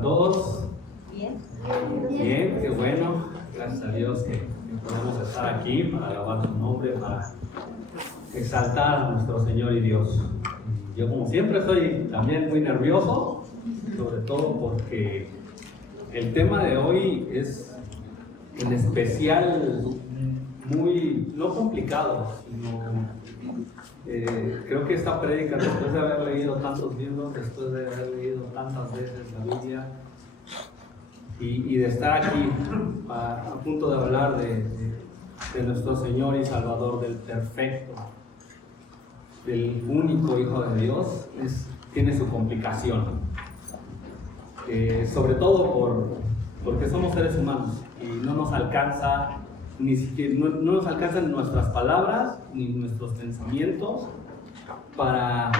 están todos? Bien. Bien, qué bueno. Gracias a Dios que podemos estar aquí para alabar su nombre, para exaltar a nuestro Señor y Dios. Yo, como siempre, soy también muy nervioso, sobre todo porque el tema de hoy es en especial muy, no complicado, sino creo que esta prédica, después de haber leído tantos libros, después de haber leído tantas veces la Biblia y de estar aquí a punto de hablar de nuestro Señor y Salvador, del perfecto, del único Hijo de Dios, tiene su complicación, sobre todo porque somos seres humanos y no nos alcanza ni siquiera, no nos alcanzan nuestras palabras ni nuestros pensamientos para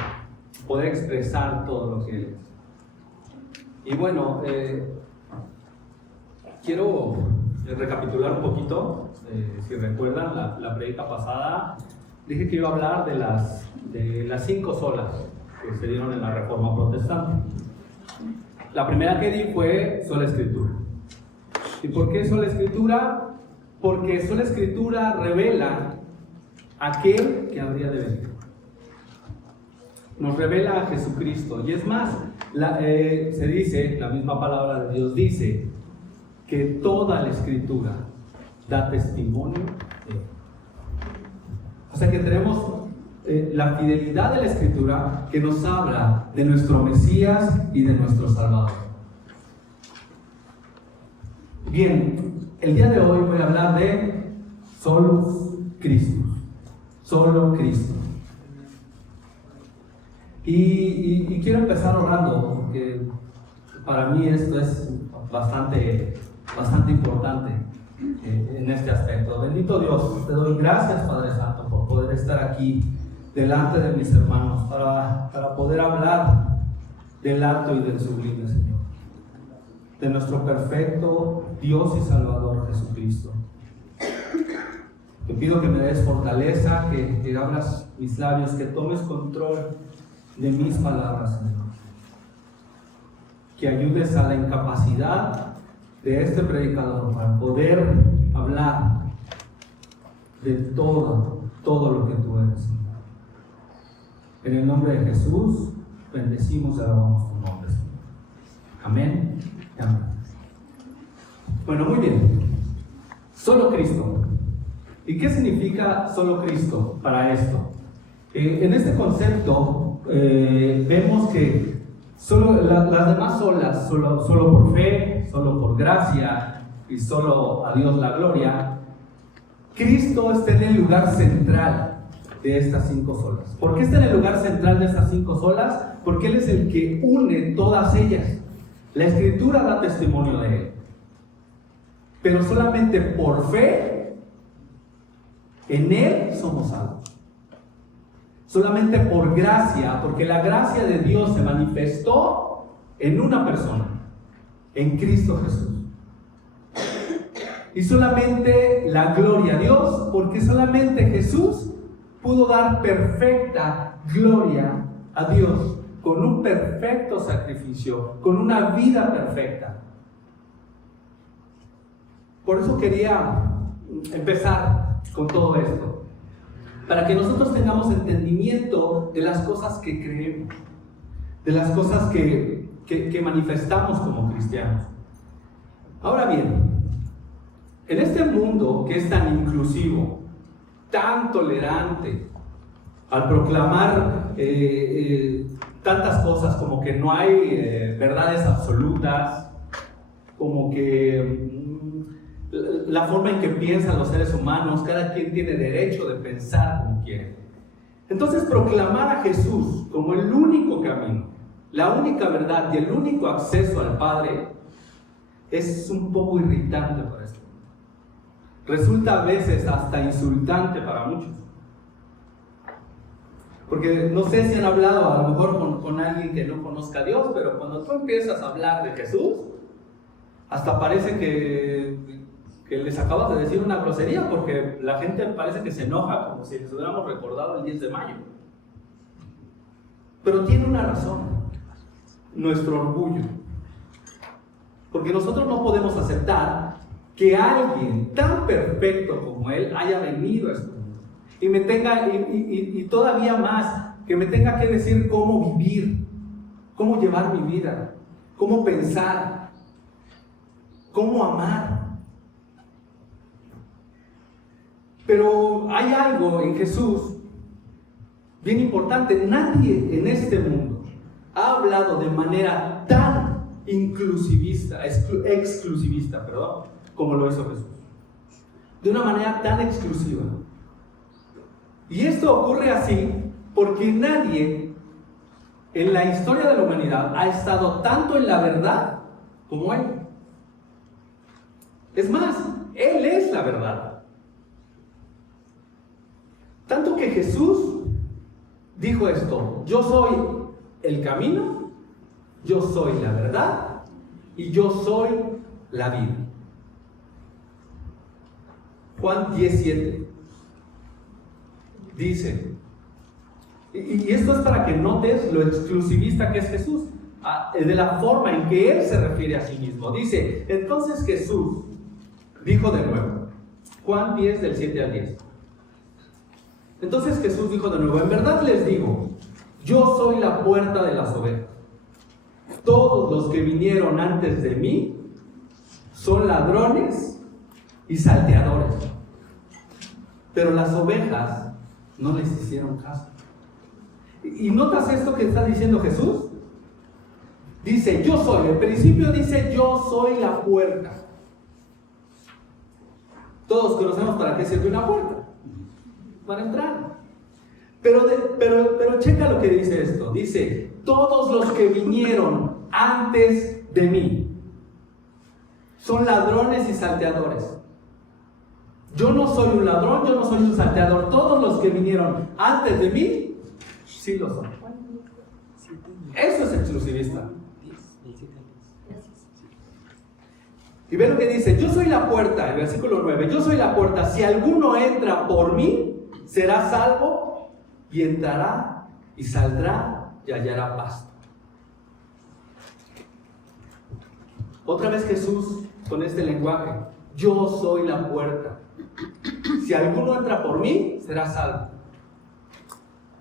poder expresar todo lo que Él es. Y bueno, quiero recapitular un poquito. Si recuerdan, la prédica pasada dije que iba a hablar de las 5 solas que se dieron en la Reforma Protestante. La primera que di fue sola Escritura. ¿Y por qué sola Escritura? Porque sola Escritura revela aquel que habría de venir. Nos revela a Jesucristo. Y es más, se dice, la misma palabra de Dios dice, que toda la Escritura da testimonio de Él. O sea que tenemos la fidelidad de la Escritura que nos habla de nuestro Mesías y de nuestro Salvador. Bien, el día de hoy voy a hablar de solo Cristo. Solo Cristo. Y quiero empezar orando, porque para mí esto es bastante importante en este aspecto. Bendito Dios, te doy gracias, Padre Santo, por poder estar aquí delante de mis hermanos, para poder hablar del alto y del sublime, Señor, de nuestro perfecto Dios y Salvador Jesucristo. Te pido que me des fortaleza, que abras mis labios, que tomes control de mis palabras, Señor, que ayudes a la incapacidad de este predicador para poder hablar de todo lo que tú eres, Señor. En el nombre de Jesús, bendecimos y alabamos tu nombre, Señor. Amén. Amén. Bueno, muy bien. Solo Cristo. ¿Y qué significa solo Cristo para esto? En este concepto vemos que solo las demás solas, solo por fe, solo por gracia y solo a Dios la gloria, Cristo está en el lugar central de estas 5 solas. ¿Por qué está en el lugar central de estas 5 solas? Porque Él es el que une todas ellas. La Escritura da testimonio de Él. Pero solamente por fe, en Él somos salvos. Solamente por gracia, porque la gracia de Dios se manifestó en una persona, en Cristo Jesús. Y solamente la gloria a Dios, porque solamente Jesús pudo dar perfecta gloria a Dios, con un perfecto sacrificio, con una vida perfecta. Por eso quería empezar con todo esto, para que nosotros tengamos entendimiento de las cosas que creemos, de las cosas que manifestamos como cristianos. Ahora bien, en este mundo que es tan inclusivo, tan tolerante, al proclamar tantas cosas como que no hay verdades absolutas, como que la forma en que piensan los seres humanos, cada quien tiene derecho de pensar como quiere. Entonces, proclamar a Jesús como el único camino, la única verdad y el único acceso al Padre es un poco irritante para esto. Resulta a veces hasta insultante para muchos. Porque no sé si han hablado a lo mejor con alguien que no conozca a Dios, pero cuando tú empiezas a hablar de Jesús, hasta parece que les acabas de decir una grosería, porque la gente parece que se enoja como si les hubiéramos recordado el 10 de mayo. Pero tiene una razón: nuestro orgullo. Porque nosotros no podemos aceptar que alguien tan perfecto como Él haya venido a este mundo y me tenga, y todavía más, que me tenga que decir cómo vivir, cómo llevar mi vida, cómo pensar, cómo amar. Pero hay algo en Jesús bien importante. Nadie en este mundo ha hablado de manera tan exclusivista, como lo hizo Jesús. De una manera tan exclusiva. Y esto ocurre así porque nadie en la historia de la humanidad ha estado tanto en la verdad como Él. Es más, Él es la verdad. Tanto que Jesús dijo esto: yo soy el camino, yo soy la verdad y yo soy la vida. Juan 10:7 dice, y esto es para que notes lo exclusivista que es Jesús, de la forma en que Él se refiere a sí mismo. Dice, entonces Jesús dijo de nuevo, Juan 10 del 7 al 10. Entonces Jesús dijo de nuevo, en verdad les digo, yo soy la puerta de las ovejas. Todos los que vinieron antes de mí son ladrones y salteadores, pero las ovejas no les hicieron caso. ¿Y notas esto que está diciendo Jesús? Dice, yo soy, al principio dice, yo soy la puerta. Todos conocemos para qué sirve una puerta. Para entrar. Pero checa lo que dice esto. Dice, todos los que vinieron antes de mí son ladrones y salteadores. Yo no soy un ladrón, yo no soy un salteador. Todos los que vinieron antes de mí, sí lo son. Eso es exclusivista. Y ve lo que dice, yo soy la puerta, el versículo 9, yo soy la puerta, si alguno entra por mí, será salvo y entrará y saldrá y hallará pasto. Otra vez Jesús con este lenguaje, yo soy la puerta. Si alguno entra por mí, será salvo.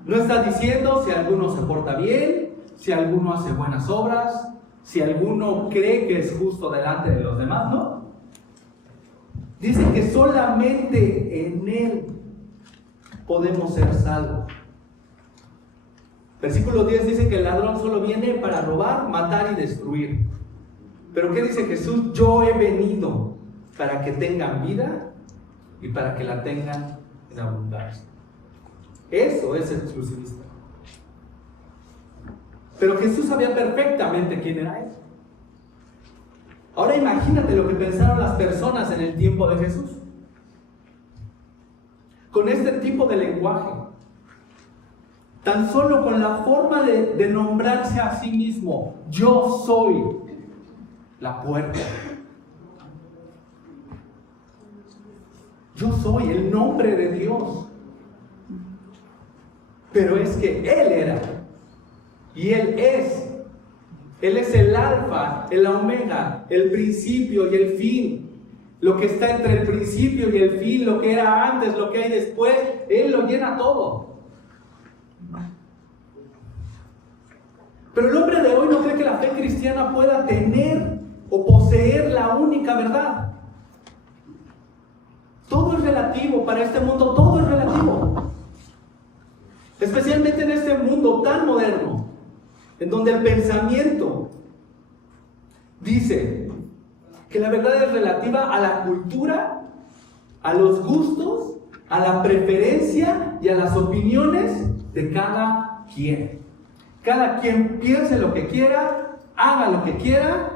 No está diciendo si alguno se porta bien, si alguno hace buenas obras, si alguno cree que es justo delante de los demás, no. Dice que solamente en Él podemos ser salvos. Versículo 10 dice que el ladrón solo viene para robar, matar y destruir. Pero ¿qué dice Jesús? Yo he venido para que tengan vida y para que la tengan en abundancia. Eso es exclusivista. Pero Jesús sabía perfectamente quién era Él. Ahora imagínate lo que pensaron las personas en el tiempo de Jesús. Con este tipo de lenguaje. Tan solo con la forma de nombrarse a sí mismo. Yo soy la puerta. Yo soy el nombre de Dios. Pero es que Él era. Y Él es. Él es el alfa, el omega, el principio y el fin. Lo que está entre el principio y el fin, lo que era antes, lo que hay después, Él lo llena todo. Pero el hombre de hoy no cree que la fe cristiana pueda tener o poseer la única verdad. Todo es relativo, para este mundo todo es relativo. Especialmente en este mundo tan moderno, en donde el pensamiento dice que la verdad es relativa a la cultura, a los gustos, a la preferencia y a las opiniones de cada quien. Cada quien piense lo que quiera, haga lo que quiera,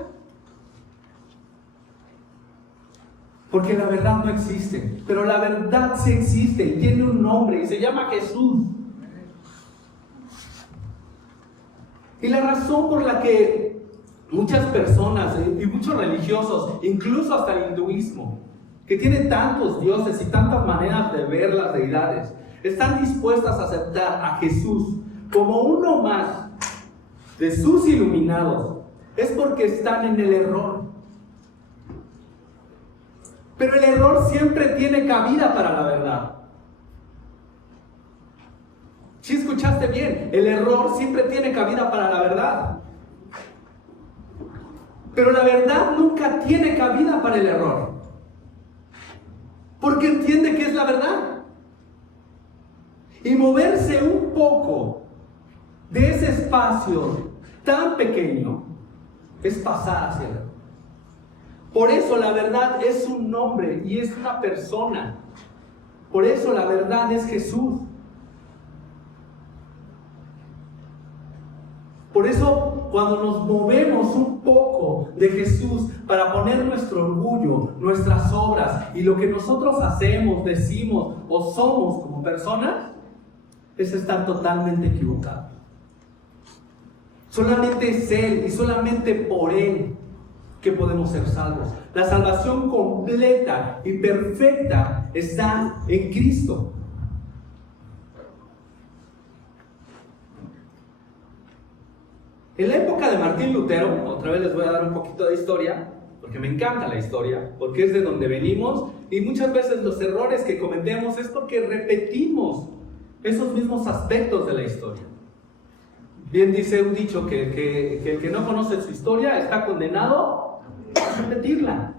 porque la verdad no existe. Pero la verdad sí existe y tiene un nombre y se llama Jesús. Y la razón por la que muchas personas y muchos religiosos, incluso hasta el hinduismo, que tiene tantos dioses y tantas maneras de ver las deidades, están dispuestas a aceptar a Jesús como uno más de sus iluminados, es porque están en el error. Pero el error siempre tiene cabida para la verdad. Si escuchaste bien, el error siempre tiene cabida para la verdad. Pero la verdad nunca tiene cabida para el error. Porque entiende que es la verdad. Y moverse un poco de ese espacio tan pequeño es pasar hacia el error. Por eso la verdad es un nombre y es una persona. Por eso la verdad es Jesús. Por eso, cuando nos movemos un poco de Jesús para poner nuestro orgullo, nuestras obras y lo que nosotros hacemos, decimos o somos como personas, es estar totalmente equivocado. Solamente es Él y solamente por Él que podemos ser salvos. La salvación completa y perfecta está en Cristo. En la época de Martín Lutero, otra vez les voy a dar un poquito de historia, porque me encanta la historia, porque es de donde venimos, y muchas veces los errores que cometemos es porque repetimos esos mismos aspectos de la historia. Bien dice un dicho que el que no conoce su historia está condenado a repetirla.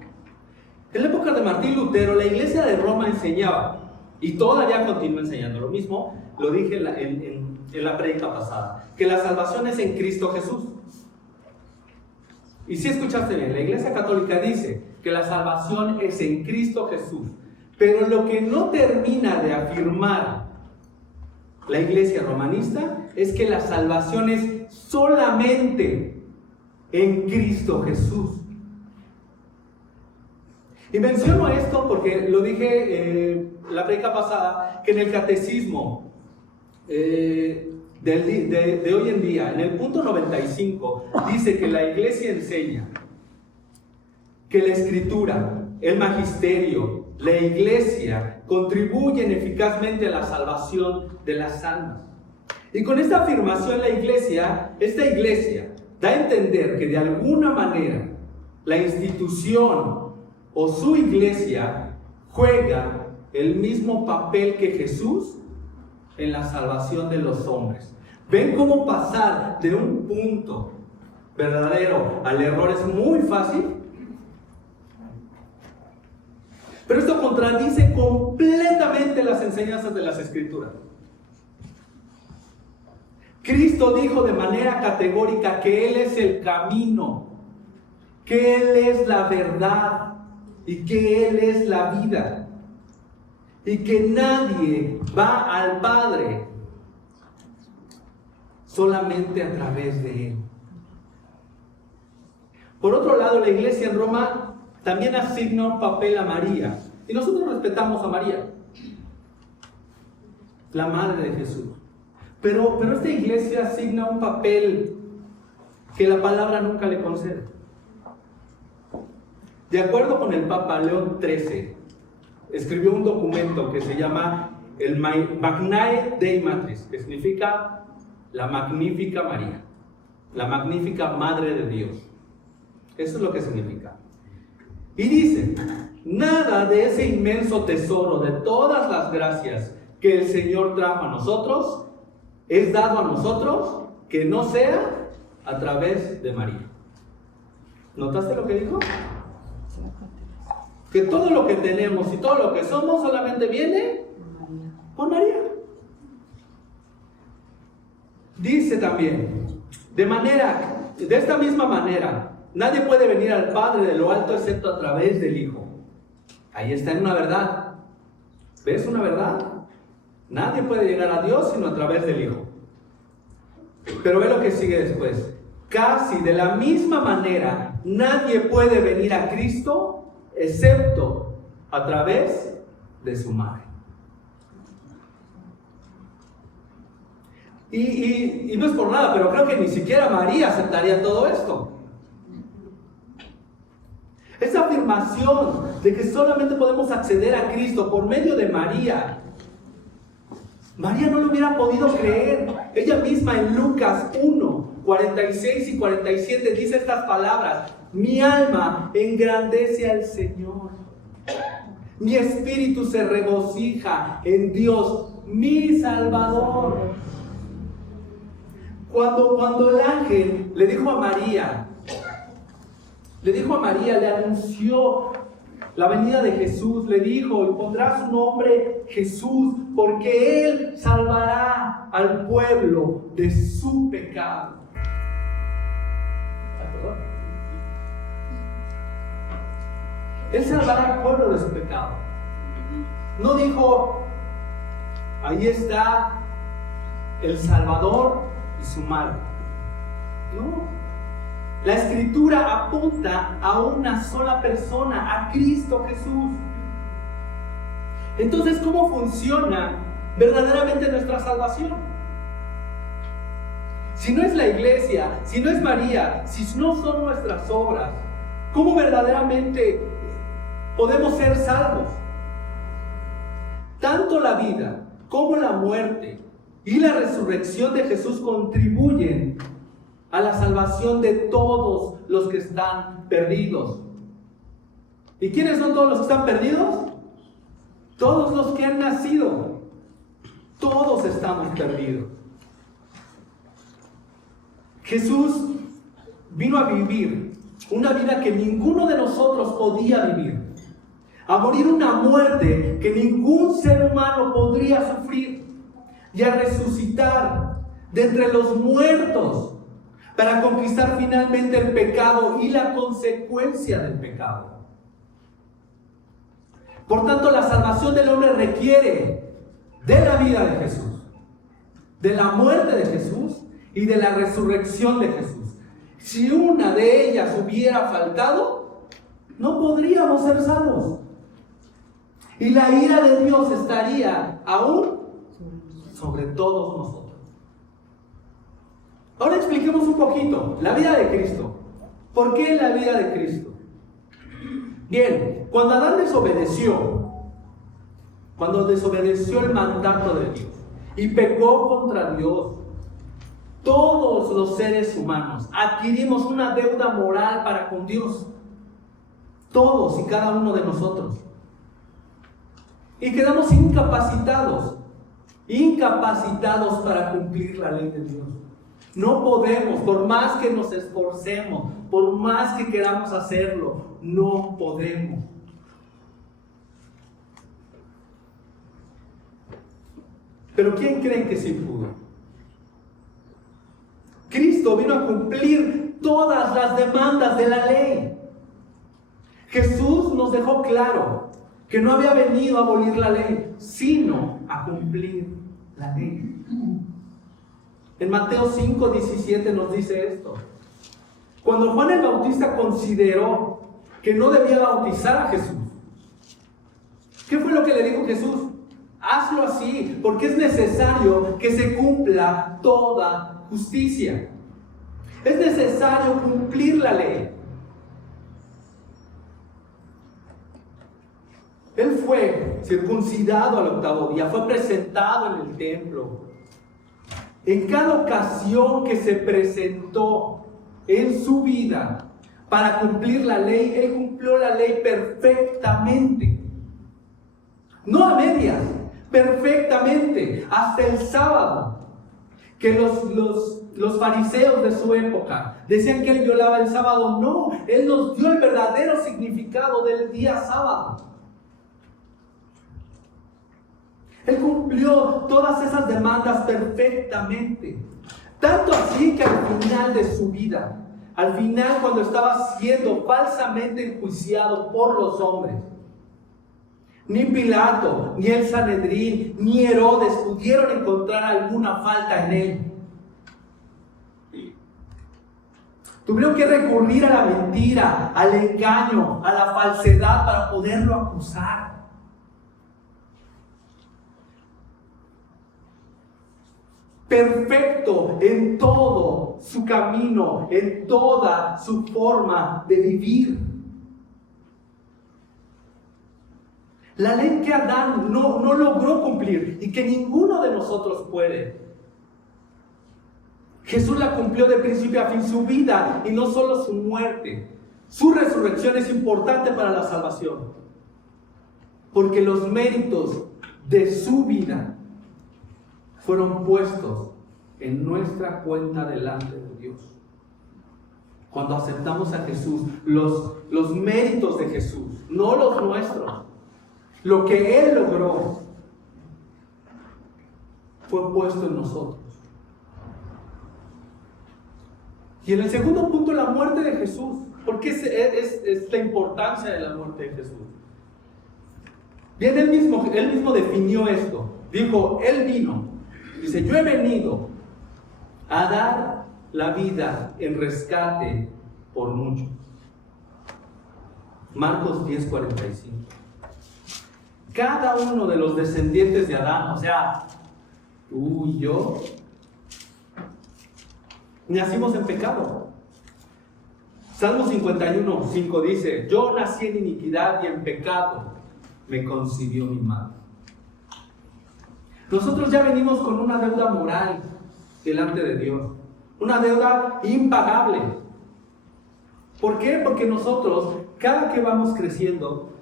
En la época de Martín Lutero, la iglesia de Roma enseñaba, y todavía continúa enseñando lo mismo, lo dije en la prédica pasada, que la salvación es en Cristo Jesús. Y si escuchaste bien, la Iglesia Católica dice que la salvación es en Cristo Jesús. Pero lo que no termina de afirmar la Iglesia romanista es que la salvación es solamente en Cristo Jesús. Y menciono esto porque lo dije la prédica pasada, que en el catecismo de hoy en día, en el punto 95, dice que la iglesia enseña que la escritura, el magisterio, la iglesia contribuyen eficazmente a la salvación de las almas. Y con esta afirmación esta iglesia da a entender que de alguna manera la institución o su iglesia juega el mismo papel que Jesús en la salvación de los hombres. ¿Ven cómo pasar de un punto verdadero al error es muy fácil? Pero esto contradice completamente las enseñanzas de las Escrituras. Cristo dijo de manera categórica que Él es el camino, que Él es la verdad y que Él es la vida. Y que nadie va al Padre solamente a través de Él. Por otro lado, la iglesia en Roma también asigna un papel a María. Y nosotros respetamos a María, la madre de Jesús. Pero esta iglesia asigna un papel que la palabra nunca le concede. De acuerdo con el Papa León XIII, escribió un documento que se llama el Magnae Dei Matris, que significa la magnífica María, la magnífica Madre de Dios. Eso es lo que significa. Y dice, nada de ese inmenso tesoro de todas las gracias que el Señor trajo a nosotros es dado a nosotros que no sea a través de María. ¿Notaste lo que dijo? Que todo lo que tenemos y todo lo que somos solamente viene por María. Dice también, de esta misma manera, nadie puede venir al Padre de lo alto excepto a través del Hijo. Ahí está en una verdad. ¿Ves una verdad? Nadie puede llegar a Dios sino a través del Hijo. Pero ve lo que sigue después. Casi de la misma manera, nadie puede venir a Cristo excepto a través de su madre. Y no es por nada, pero creo que ni siquiera María aceptaría todo esto. Esa afirmación de que solamente podemos acceder a Cristo por medio de María, María no lo hubiera podido creer. Ella misma en Lucas 1, 46 y 47 dice estas palabras: mi alma engrandece al Señor. Mi espíritu se regocija en Dios, mi Salvador. Cuando el ángel le dijo a María, le anunció la venida de Jesús, le dijo, y pondrá su nombre Jesús, porque Él salvará al pueblo de su pecado. Él salvará al pueblo de su pecado. No dijo, ahí está el Salvador y su madre. No. La Escritura apunta a una sola persona, a Cristo Jesús. Entonces, ¿cómo funciona verdaderamente nuestra salvación? Si no es la iglesia, si no es María, si no son nuestras obras, ¿cómo verdaderamente podemos ser salvos? Tanto la vida como la muerte y la resurrección de Jesús contribuyen a la salvación de todos los que están perdidos. ¿Y quiénes son todos los que están perdidos? Todos los que han nacido. Todos estamos perdidos. Jesús vino a vivir una vida que ninguno de nosotros podía vivir, a morir una muerte que ningún ser humano podría sufrir, y a resucitar de entre los muertos para conquistar finalmente el pecado y la consecuencia del pecado. Por tanto, la salvación del hombre requiere de la vida de Jesús, de la muerte de Jesús y de la resurrección de Jesús. Si una de ellas hubiera faltado, no podríamos ser salvos. Y la ira de Dios estaría aún sobre todos nosotros. Ahora expliquemos un poquito la vida de Cristo. ¿Por qué la vida de Cristo? Bien, cuando Adán desobedeció el mandato de Dios y pecó contra Dios, todos los seres humanos adquirimos una deuda moral para con Dios. Todos y cada uno de nosotros. Y quedamos incapacitados para cumplir la ley de Dios. No podemos, por más que nos esforcemos, por más que queramos hacerlo, no podemos. Pero ¿quién creen que sí pudo? Cristo vino a cumplir todas las demandas de la ley. Jesús nos dejó claro que no había venido a abolir la ley, sino a cumplir la ley. En Mateo 5:17 nos dice esto. Cuando Juan el Bautista consideró que no debía bautizar a Jesús, ¿qué fue lo que le dijo Jesús? Hazlo así, porque es necesario que se cumpla toda justicia. Es necesario cumplir la ley. Él fue circuncidado al 8º día, fue presentado en el templo. En cada ocasión que se presentó en su vida para cumplir la ley, Él cumplió la ley perfectamente. No a medias, perfectamente, hasta el sábado. Que los fariseos de su época decían que Él violaba el sábado. No, Él nos dio el verdadero significado del día sábado. Él cumplió todas esas demandas perfectamente. Tanto así que al final de su vida, al final cuando estaba siendo falsamente enjuiciado por los hombres, ni Pilato, ni el Sanedrín, ni Herodes pudieron encontrar alguna falta en Él. Tuvieron que recurrir a la mentira, al engaño, a la falsedad para poderlo acusar. Perfecto en todo su camino, en toda su forma de vivir. La ley que Adán no logró cumplir y que ninguno de nosotros puede. Jesús la cumplió de principio a fin, su vida y no solo su muerte. Su resurrección es importante para la salvación. porque los méritos de su vida fueron puestos en nuestra cuenta delante de Dios. Cuando aceptamos a Jesús, los méritos de Jesús, no los nuestros, lo que Él logró, fue puesto en nosotros. Y en el segundo punto, la muerte de Jesús. ¿Por qué es la importancia de la muerte de Jesús? Bien, él mismo definió esto. Dijo, Él vino. Dice, yo he venido a dar la vida en rescate por muchos. Marcos 10:45. Cada uno de los descendientes de Adán, o sea, tú y yo, nacimos en pecado. Salmo 51:5 dice, yo nací en iniquidad y en pecado me concibió mi madre. Nosotros ya venimos con una deuda moral delante de Dios, una deuda impagable. ¿Por qué? Porque nosotros, cada que vamos creciendo,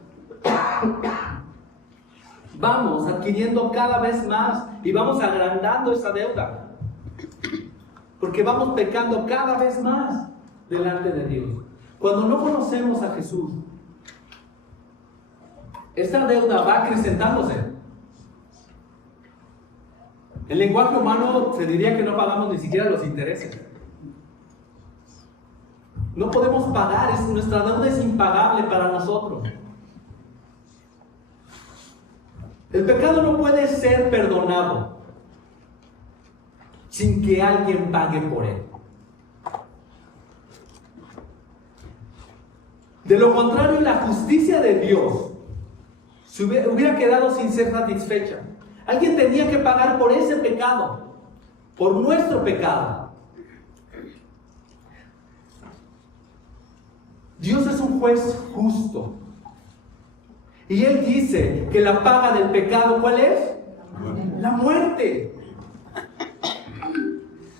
vamos adquiriendo cada vez más y vamos agrandando esa deuda. Porque vamos pecando cada vez más delante de Dios. Cuando no conocemos a Jesús, esta deuda va acrecentándose. En lenguaje humano se diría que no pagamos ni siquiera los intereses. No podemos pagar, nuestra deuda es impagable para nosotros. El pecado no puede ser perdonado sin que alguien pague por él. De lo contrario, la justicia de Dios se hubiera quedado sin ser satisfecha. Alguien tenía que pagar por ese pecado, por nuestro pecado. Dios es un juez justo. Y Él dice que la paga del pecado, ¿cuál es? La muerte.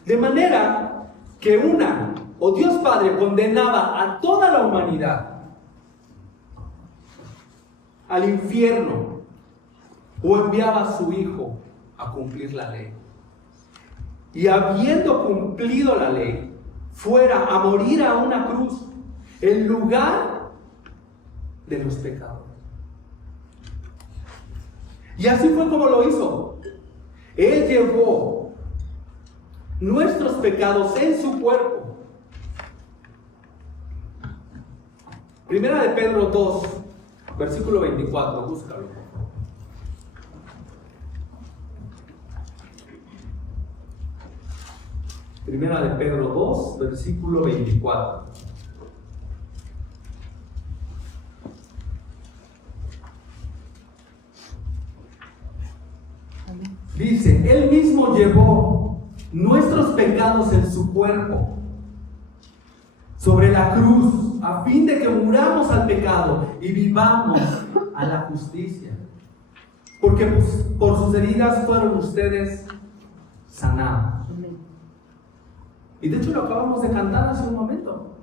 De manera que Dios Padre condenaba a toda la humanidad al infierno, o enviaba a su Hijo a cumplir la ley. Y habiendo cumplido la ley, fuera a morir a una cruz en lugar de los pecadores. Y así fue como lo hizo. Él llevó nuestros pecados en su cuerpo. Primera de Pedro 2, versículo 24, búscalo. Primera de Pedro 2, versículo 24. Dice, Él mismo llevó nuestros pecados en su cuerpo sobre la cruz, a fin de que muramos al pecado y vivamos a la justicia. Porque por sus heridas fueron ustedes sanados. Y de hecho lo acabamos de cantar hace un momento.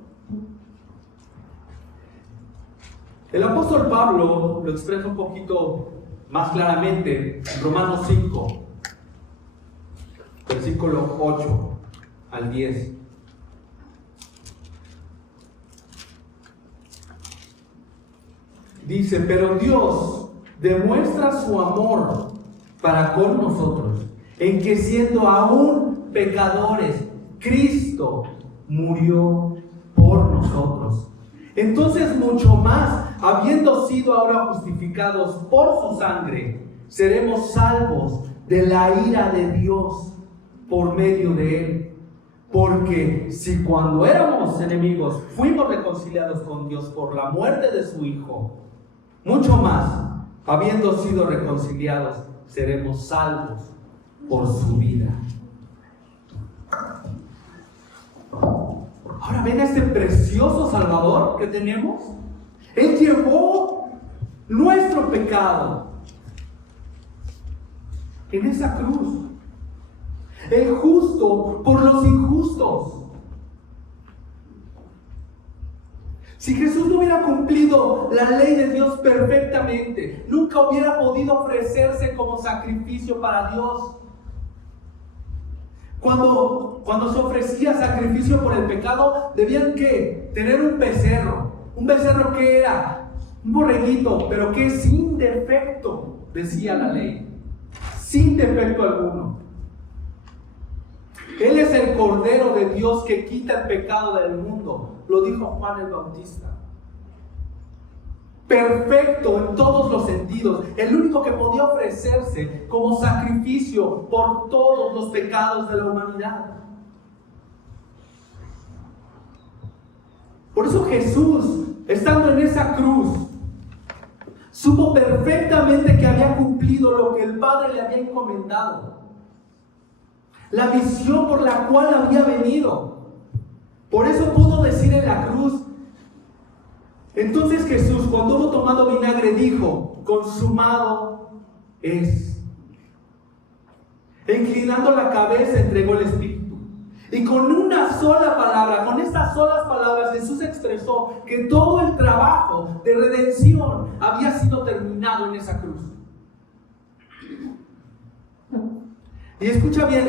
El apóstol Pablo lo expresa un poquito más claramente en Romanos 5, versículo 8 al 10. Dice, pero Dios demuestra su amor para con nosotros, en que siendo aún pecadores, Cristo murió por nosotros. Entonces mucho más, habiendo sido ahora justificados por su sangre, seremos salvos de la ira de Dios por medio de él. Porque si cuando éramos enemigos fuimos reconciliados con Dios por la muerte de su Hijo, mucho más, habiendo sido reconciliados, seremos salvos por su vida. Ahora ven a este precioso Salvador que tenemos. Él llevó nuestro pecado en esa cruz. El justo por los injustos. Si Jesús no hubiera cumplido la ley de Dios perfectamente, nunca hubiera podido ofrecerse como sacrificio para Dios. Cuando se ofrecía sacrificio por el pecado, debían ¿qué? Tener un becerro. ¿Un becerro qué era? Un borreguito, pero que sin defecto, decía la ley. Sin defecto alguno. Él es el Cordero de Dios que quita el pecado del mundo. Lo dijo Juan el Bautista. Perfecto en todos los sentidos. El único que podía ofrecerse como sacrificio por todos los pecados de la humanidad. Por eso Jesús, estando en esa cruz, supo perfectamente que había cumplido lo que el Padre le había encomendado. La misión por la cual había venido. Por eso pudo decir en la cruz. Entonces Jesús, cuando hubo tomado vinagre, dijo: consumado es. E inclinando la cabeza, entregó el Espíritu. Y con una sola palabra, con estas solas palabras, Jesús expresó que todo el trabajo de redención había sido terminado en esa cruz. Y escucha bien,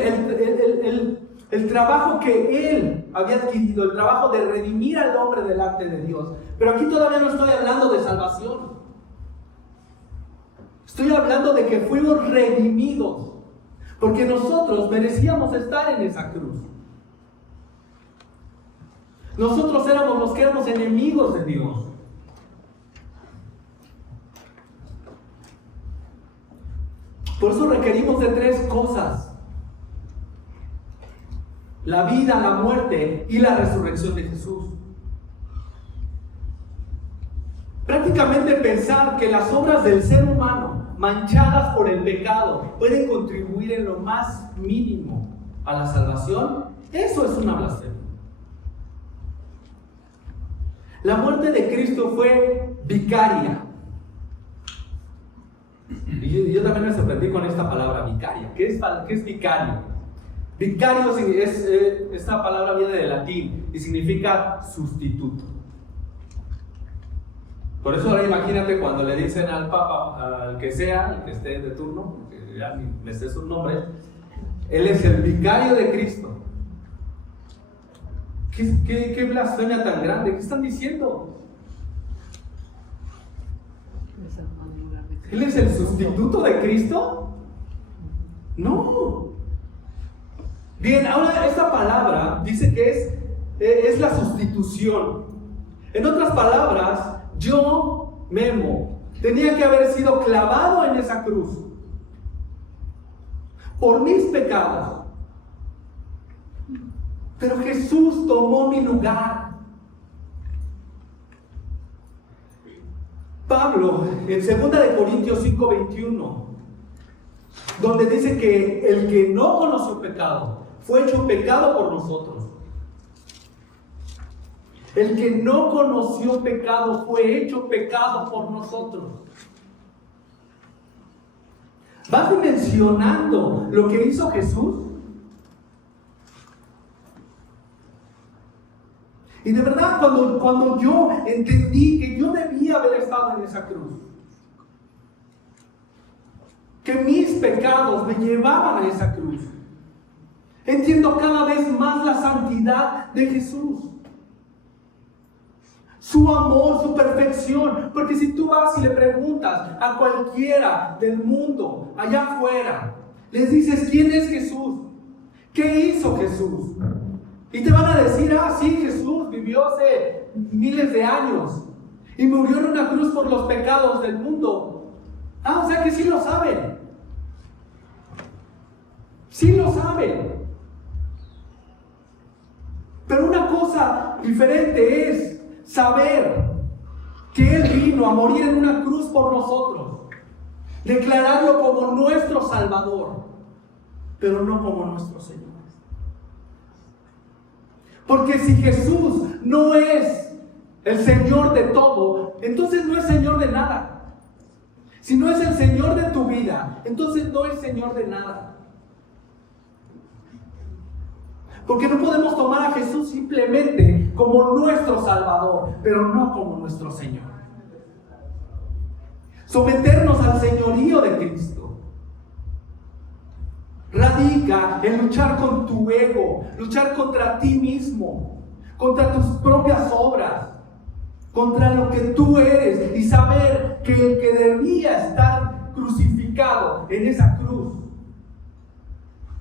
el trabajo que Él había adquirido, el trabajo de redimir al hombre delante de Dios. Pero aquí todavía no estoy hablando de salvación. Estoy hablando de que fuimos redimidos, porque nosotros merecíamos estar en esa cruz. Nosotros éramos los que éramos enemigos de Dios. Por eso requerimos de 3 cosas: la vida, la muerte y la resurrección de Jesús. Prácticamente pensar que las obras del ser humano, manchadas por el pecado, pueden contribuir en lo más mínimo a la salvación, eso es una blasfemia. La muerte de Cristo fue vicaria. Y yo también me sorprendí con esta palabra vicaria. ¿Qué es vicario? Vicario esta palabra viene del latín y significa sustituto. Por eso ahora imagínate cuando le dicen al Papa, al que sea, el que esté de turno, que ya ni me sé su nombre, él es el vicario de Cristo. ¿Qué blasfemia tan grande? ¿Qué están diciendo? ¿Él es el sustituto de Cristo? No. Bien, ahora esta palabra dice que es la sustitución. En otras palabras, yo, Memo, tenía que haber sido clavado en esa cruz por mis pecados. Pero Jesús tomó mi lugar. Pablo, en 2 Corintios 5:21, donde dice que el que no conoció pecado, fue hecho pecado por nosotros. El que no conoció pecado, fue hecho pecado por nosotros. ¿Vas dimensionando lo que hizo Jesús? Y de verdad, cuando yo entendí que yo debía haber estado en esa cruz, que mis pecados me llevaban a esa cruz, entiendo cada vez más la santidad de Jesús, su amor, su perfección. Porque si tú vas y le preguntas a cualquiera del mundo allá afuera, les dices: ¿quién es Jesús? ¿Qué hizo Jesús? Y te van a decir: sí, Jesús vivió hace miles de años y murió en una cruz por los pecados del mundo. O sea que sí lo saben. Sí lo saben. Pero una cosa diferente es saber que Él vino a morir en una cruz por nosotros, declararlo como nuestro Salvador, pero no como nuestro Señor. Porque si Jesús no es el Señor de todo, entonces no es Señor de nada. Si no es el Señor de tu vida, entonces no es Señor de nada. Porque no podemos tomar a Jesús simplemente como nuestro Salvador, pero no como nuestro Señor. Someternos al señorío de Cristo radica en luchar con tu ego, luchar contra ti mismo, contra tus propias obras, contra lo que tú eres, y saber que el que debía estar crucificado en esa cruz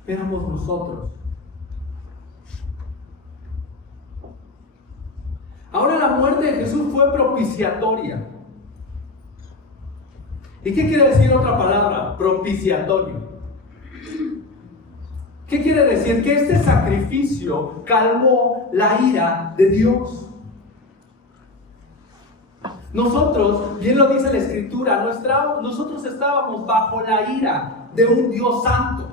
éramos nosotros. Ahora la muerte de Jesús fue propiciatoria. ¿Y qué quiere decir otra palabra? Propiciatorio. ¿Qué quiere decir? Que este sacrificio calmó la ira de Dios. Nosotros, bien lo dice la Escritura, nosotros estábamos bajo la ira de un Dios santo,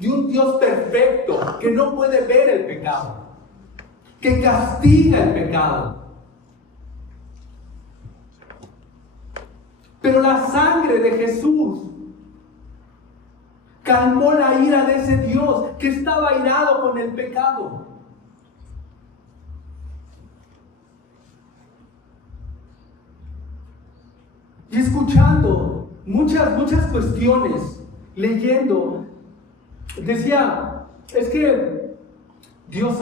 de un Dios perfecto, que no puede ver el pecado, que castiga el pecado. Pero la sangre de Jesús calmó la ira de ese Dios que estaba airado con el pecado. Y escuchando muchas cuestiones, leyendo, decía, es que Dios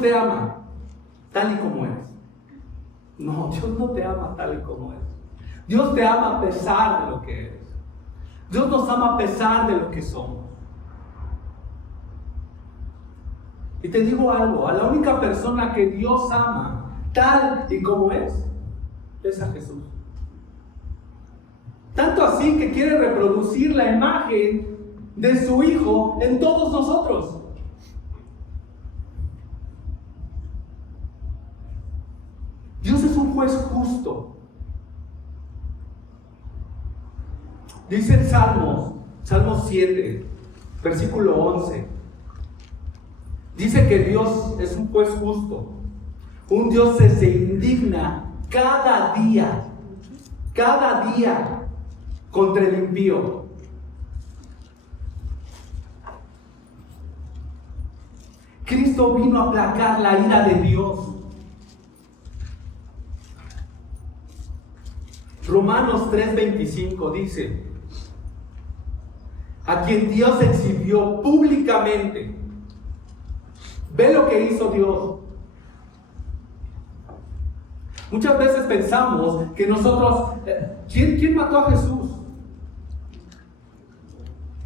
te ama tal y como eres. No, Dios no te ama tal y como eres. Dios te ama a pesar de lo que eres. Dios nos ama a pesar de lo que somos. Y te digo algo, a la única persona que Dios ama tal y como es a Jesús. Tanto así que quiere reproducir la imagen de su Hijo en todos nosotros. Dios es un juez justo. Dice el Salmos 7, versículo 11. Dice que Dios es un juez justo. Un Dios que se indigna cada día contra el impío. Cristo vino a aplacar la ira de Dios. Romanos 3:25 dice: a quien Dios exhibió públicamente. Ve lo que hizo Dios. Muchas veces pensamos que nosotros, ¿quién mató a Jesús?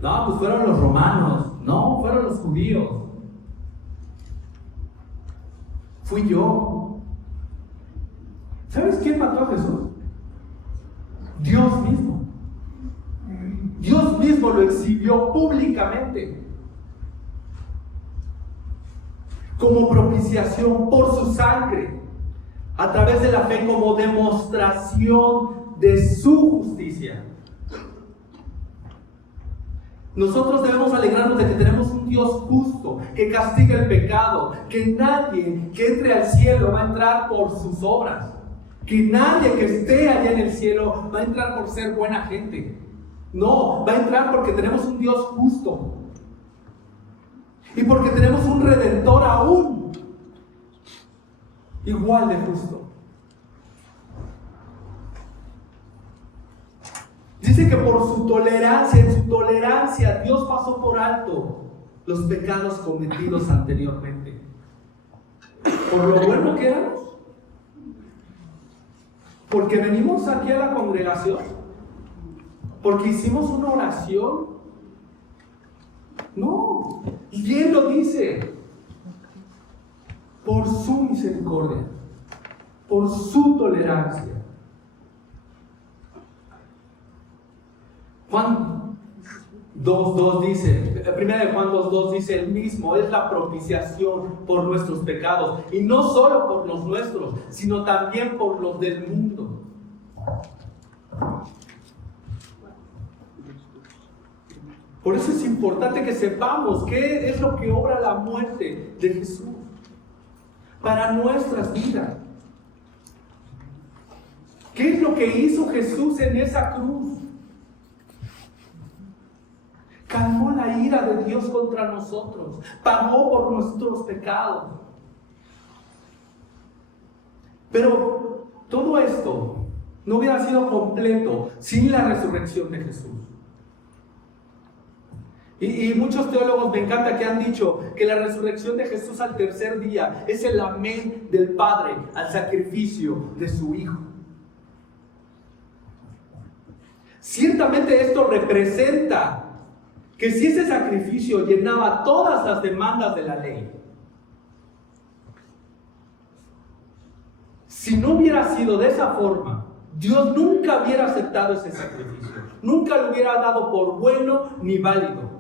No, pues fueron los romanos. No, fueron los judíos. Fui yo. ¿Sabes quién mató a Jesús? Dios mismo. Dios mismo lo exhibió públicamente como propiciación por su sangre, a través de la fe, como demostración de su justicia. Nosotros debemos alegrarnos de que tenemos un Dios justo, que castiga el pecado, que nadie que entre al cielo va a entrar por sus obras, que nadie que esté allá en el cielo va a entrar por ser buena gente. No, va a entrar porque tenemos un Dios justo. Y porque tenemos un Redentor aún igual de justo. Dice que por su tolerancia, en su tolerancia, Dios pasó por alto los pecados cometidos anteriormente. Por lo bueno que éramos. Porque venimos aquí a la congregación. Porque hicimos una oración. No, bien lo dice. Por su misericordia, por su tolerancia. Juan 2:2 dice, primera de Juan 2:2 dice, el mismo es la propiciación por nuestros pecados, y no solo por los nuestros, sino también por los del mundo. Por eso es importante que sepamos qué es lo que obra la muerte de Jesús para nuestras vidas. ¿Qué es lo que hizo Jesús en esa cruz? Calmó la ira de Dios contra nosotros, pagó por nuestros pecados. Pero todo esto no hubiera sido completo sin la resurrección de Jesús. Y muchos teólogos me encanta que han dicho que la resurrección de Jesús al tercer día es el amén del Padre al sacrificio de su Hijo. Ciertamente esto representa que si ese sacrificio llenaba todas las demandas de la ley, si no hubiera sido de esa forma, Dios nunca hubiera aceptado ese sacrificio, nunca lo hubiera dado por bueno ni válido.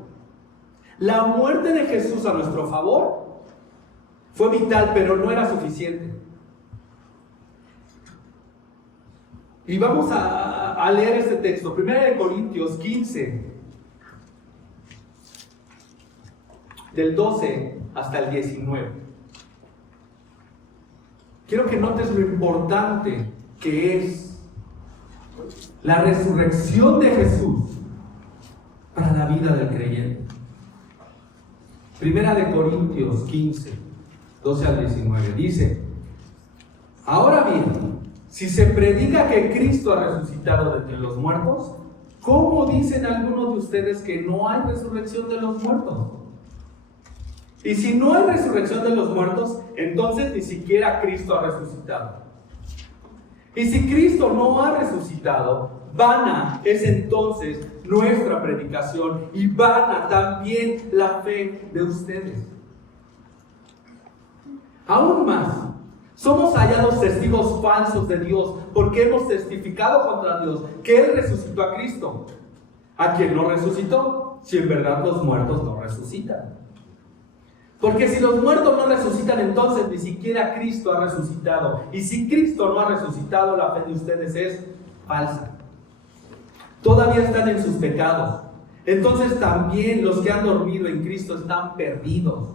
La muerte de Jesús a nuestro favor fue vital, pero no era suficiente. Y vamos a leer este texto, 1 Corintios 15, del 12 hasta el 19. Quiero que notes lo importante que es la resurrección de Jesús para la vida del creyente. 1 Corintios 15, 12 al 19, dice: ahora bien, si se predica que Cristo ha resucitado de entre los muertos, ¿cómo dicen algunos de ustedes que no hay resurrección de los muertos? Y si no hay resurrección de los muertos, entonces ni siquiera Cristo ha resucitado. Y si Cristo no ha resucitado, vana es entonces nuestra predicación y vana también la fe de ustedes. Aún más, somos hallados testigos falsos de Dios porque hemos testificado contra Dios que Él resucitó a Cristo, a quien no resucitó, si en verdad los muertos no resucitan. Porque si los muertos no resucitan, entonces ni siquiera Cristo ha resucitado. Y si Cristo no ha resucitado, la fe de ustedes es falsa. Todavía están en sus pecados. Entonces también los que han dormido en Cristo están perdidos.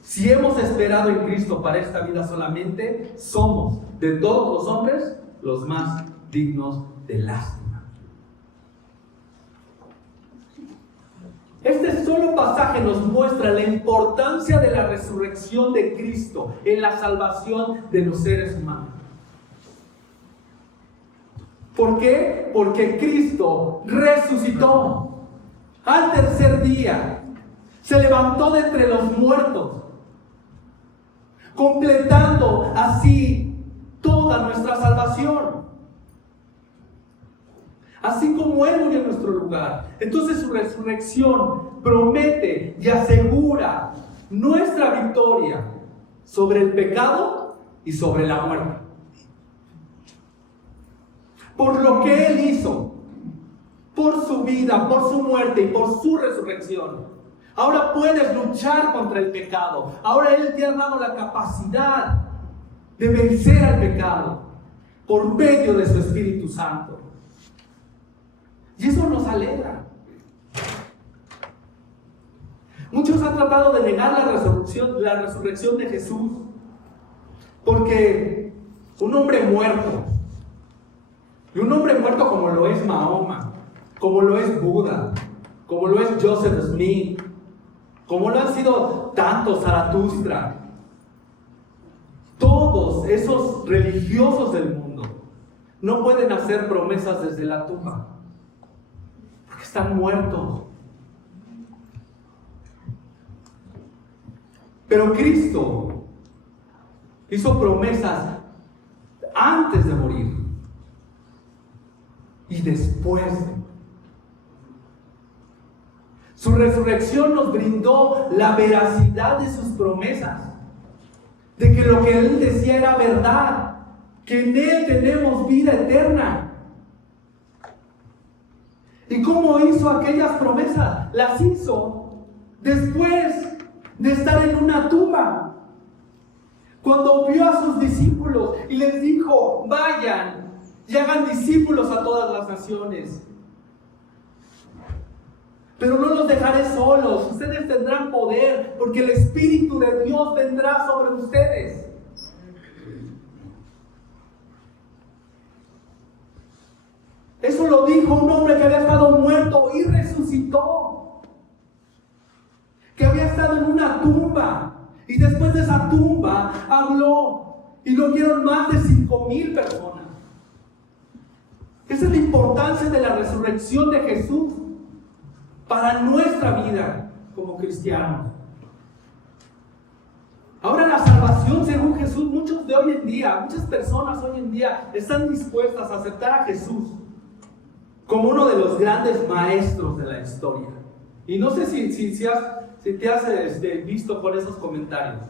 Si hemos esperado en Cristo para esta vida solamente, somos de todos los hombres los más dignos de lástima. Este solo pasaje nos muestra la importancia de la resurrección de Cristo en la salvación de los seres humanos. ¿Por qué? Porque Cristo resucitó al tercer día, se levantó de entre los muertos, completando así toda nuestra salvación. Así como Él murió en nuestro lugar. Entonces su resurrección promete y asegura nuestra victoria sobre el pecado y sobre la muerte. Por lo que Él hizo, por su vida, por su muerte y por su resurrección, ahora puedes luchar contra el pecado. Ahora Él te ha dado la capacidad de vencer al pecado por medio de su Espíritu Santo. Y eso nos alegra. Muchos han tratado de negar la resurrección de Jesús, porque un hombre muerto, y un hombre muerto como lo es Mahoma, como lo es Buda, como lo es Joseph Smith, como lo han sido tantos Zaratustra, todos esos religiosos del mundo no pueden hacer promesas desde la tumba, porque están muertos. Pero Cristo hizo promesas antes de morir y después de morir. Su resurrección nos brindó la veracidad de sus promesas, de que lo que Él decía era verdad, que en Él tenemos vida eterna. ¿Y cómo hizo aquellas promesas? Las hizo después de estar en una tumba. Cuando vio a sus discípulos y les dijo: vayan y hagan discípulos a todas las naciones, pero no los dejaré solos, ustedes tendrán poder, porque el Espíritu de Dios vendrá sobre ustedes. Eso lo dijo un hombre que había estado muerto y resucitó, que había estado en una tumba, y después de esa tumba habló Y lo vieron más de 5,000 personas. Esa es la importancia de la resurrección de Jesús para nuestra vida como cristianos. Ahora la salvación según Jesús, muchas personas hoy en día están dispuestas a aceptar a Jesús como uno de los grandes maestros de la historia. Y no sé si te has visto por esos comentarios.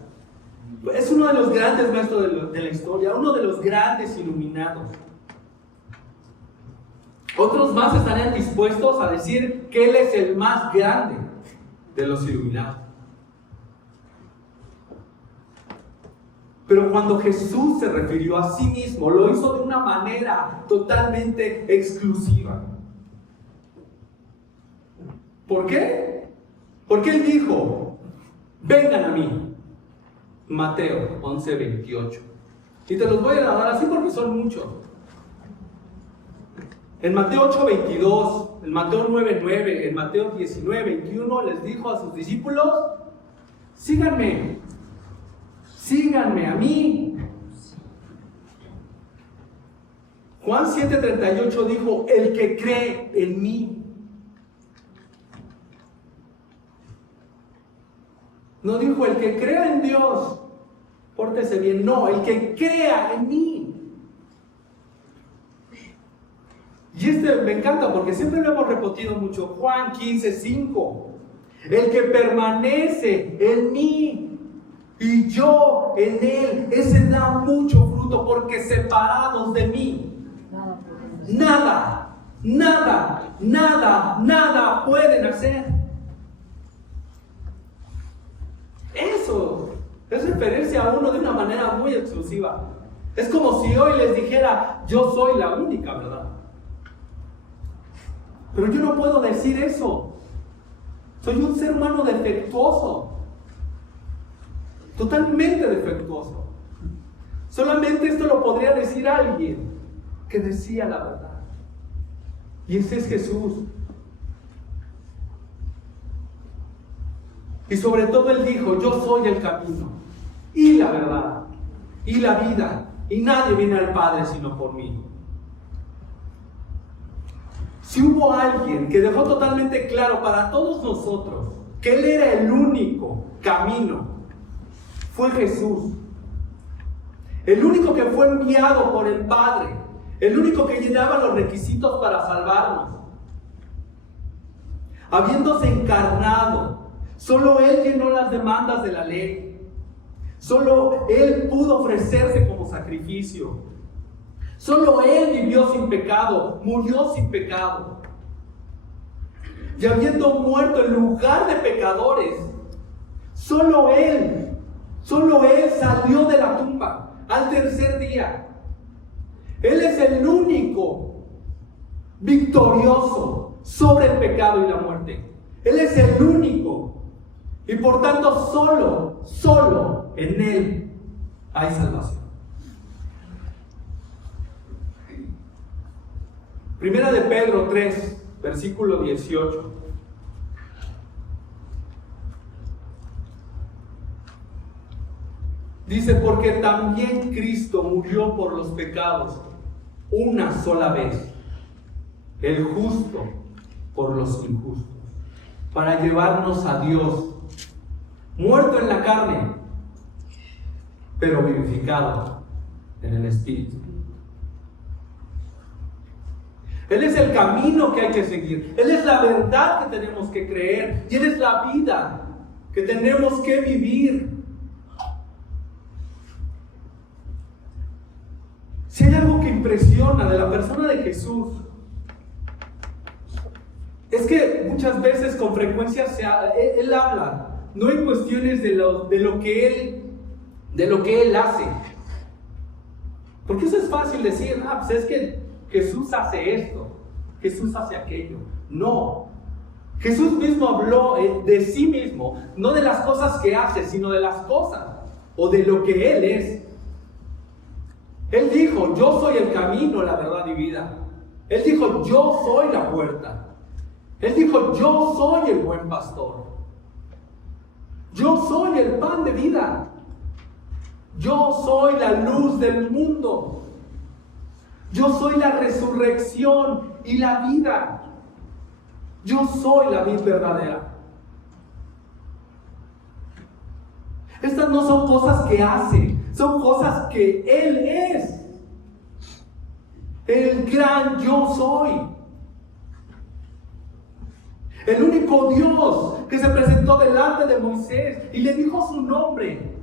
Es uno de los grandes maestros de la historia, uno de los grandes iluminados. Otros más estarían dispuestos a decir que Él es el más grande de los iluminados. Pero cuando Jesús se refirió a sí mismo, lo hizo de una manera totalmente exclusiva. ¿Por qué? Porque Él dijo, vengan a mí. Mateo 11:28. Y te los voy a dar así porque son muchos. En Mateo 8:22, en Mateo 9:9, en Mateo 19:21 les dijo a sus discípulos, síganme a mí. Juan 7:38 dijo, el que cree en mí. No dijo el que crea en Dios, pórtese bien. No, el que crea en mí. Y me encanta porque siempre lo hemos repetido mucho. Juan 15:5. El que permanece en mí y yo en él, ese da mucho fruto, porque separados de mí, nada pueden hacer. Eso es referirse a uno de una manera muy exclusiva. Es como si hoy les dijera, yo soy la única verdad. Pero yo no puedo decir eso. Soy un ser humano defectuoso. Totalmente defectuoso. Solamente esto lo podría decir alguien que decía la verdad. Y ese es Jesús. Y sobre todo Él dijo, yo soy el camino y la verdad y la vida. Y nadie viene al Padre sino por mí. Si hubo alguien que dejó totalmente claro para todos nosotros que Él era el único camino, fue Jesús. El único que fue enviado por el Padre. El único que llenaba los requisitos para salvarnos. Habiéndose encarnado, solo Él llenó las demandas de la ley. Solo Él pudo ofrecerse como sacrificio. Solo Él vivió sin pecado, murió sin pecado. Y habiendo muerto en lugar de pecadores, solo Él salió de la tumba al tercer día. Él es el único victorioso sobre el pecado y la muerte. Él es el único. Y por tanto solo en Él hay salvación. Primera de Pedro 3, versículo 18. Dice, porque también Cristo murió por los pecados una sola vez, el justo por los injustos, para llevarnos a Dios, muerto en la carne, pero vivificado en el Espíritu. Él es el camino que hay que seguir. Él es la verdad que tenemos que creer. Y Él es la vida que tenemos que vivir. Si hay algo que impresiona de la persona de Jesús, es que muchas veces con frecuencia Él habla, no en cuestiones de lo que Él hace. Porque eso es fácil decir, pues es que Jesús hace esto, Jesús hace aquello. No, Jesús mismo habló de sí mismo, no de las cosas que hace, sino de las cosas o de lo que Él es. Él dijo, yo soy el camino, la verdad y vida. Él dijo, yo soy la puerta. Él dijo, yo soy el buen pastor. Yo soy el pan de vida. Yo soy la luz del mundo. Yo soy la resurrección y la vida. Yo soy la vid verdadera. Estas no son cosas que hace, son cosas que Él es. El gran yo soy. El único Dios que se presentó delante de Moisés y le dijo su nombre.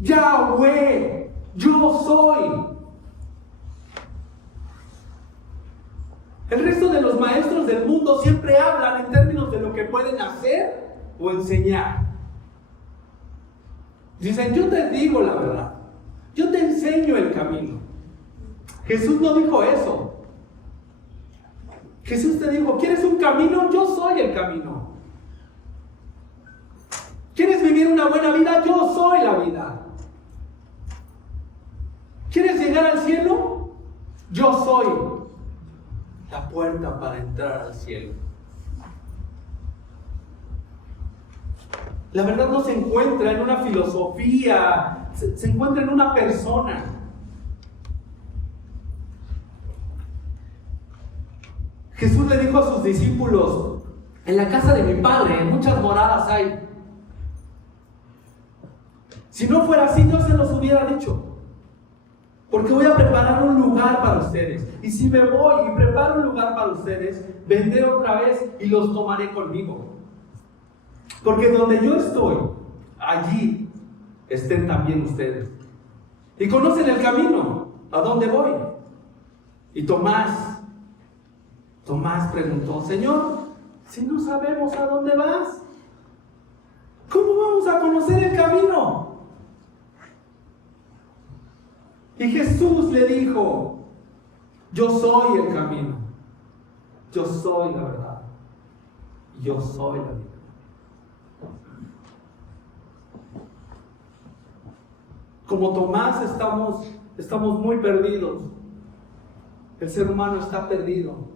Yahweh, yo soy. El resto de los maestros del mundo siempre hablan en términos de lo que pueden hacer o enseñar. Dicen, yo te digo la verdad, yo te enseño el camino. Jesús no dijo eso. Jesús te dijo, ¿quieres un camino? Yo soy el camino. ¿Quieres vivir una buena vida? Yo soy la vida. ¿Quieres llegar al cielo? Yo soy la puerta para entrar al cielo. La verdad no se encuentra en una filosofía, se encuentra en una persona. Jesús le dijo a sus discípulos, en la casa de mi Padre muchas moradas hay. Si no fuera así, yo se los hubiera dicho. Porque voy a preparar un lugar para ustedes. Y si me voy y preparo un lugar para ustedes, vendré otra vez y los tomaré conmigo. Porque donde yo estoy, allí estén también ustedes. Y conocen el camino, a dónde voy. Y Tomás preguntó, Señor, si no sabemos a dónde vas, ¿cómo vamos a conocer el camino? Y Jesús le dijo, yo soy el camino, yo soy la verdad, yo soy la vida. Como Tomás estamos muy perdidos. El ser humano está perdido.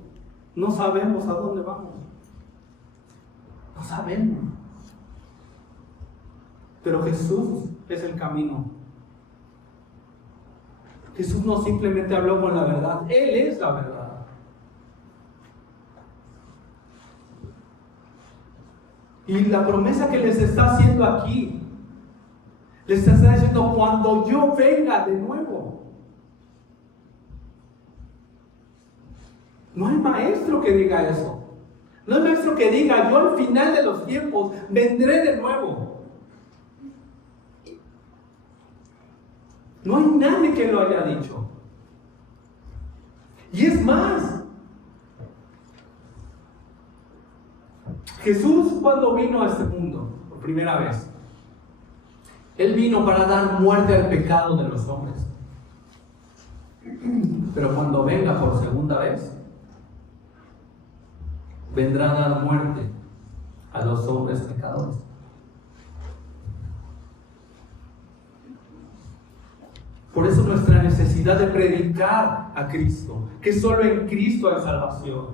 No sabemos a dónde vamos. No sabemos. Pero Jesús es el camino. Jesús no simplemente habló con la verdad. Él es la verdad. Y la promesa que les está haciendo aquí, les está diciendo, cuando yo venga de nuevo. No hay maestro que diga eso. No hay maestro que diga, yo al final de los tiempos vendré de nuevo. No hay nadie que lo haya dicho. Y es más, Jesús cuando vino a este mundo por primera vez, Él vino para dar muerte al pecado de los hombres. Pero cuando venga por segunda vez, vendrá a dar muerte a los hombres pecadores. Por eso nuestra necesidad de predicar a Cristo, que solo en Cristo hay salvación.